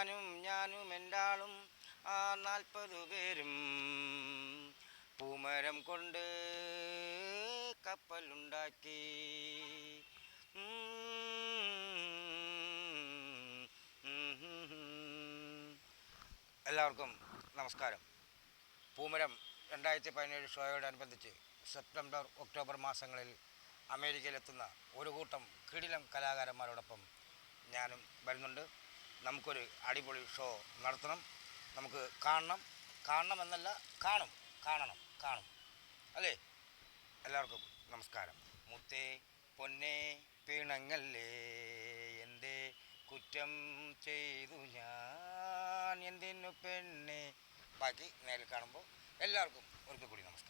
ഞാനും എൻ്റാളും ആ 40 പേരും പൂമരം കൊണ്ട് കപ്പലുണ്ടാക്കി. എല്ലാവർക്കും നമസ്കാരം. പൂമരം 2017 ഷോയോടനുബന്ധിച്ച് സെപ്റ്റംബർ ഒക്ടോബർ മാസങ്ങളിൽ അമേരിക്കയിലെത്തുന്ന ഒരു കൂട്ടം കിടിലം കലാകാരന്മാരോടൊപ്പം ഞാനും വരുന്നുണ്ട്. നമുക്കൊരു അടിപൊളി ഷോ നടത്തണം. നമുക്ക് കാണണമെന്നല്ല, കാണണം അല്ലേ? എല്ലാവർക്കും നമസ്കാരം. മുത്തേ പൊന്നേ പിണങ്ങല്ലേ, എൻ്റെ കുറ്റം ചെയ്തു ഞാൻ എന്തിനു പെണ്ണേ. ബാക്കി നേരിൽ കാണുമ്പോൾ എല്ലാവർക്കും ഒരിക്കൽ കൂടി നമസ്കാരം.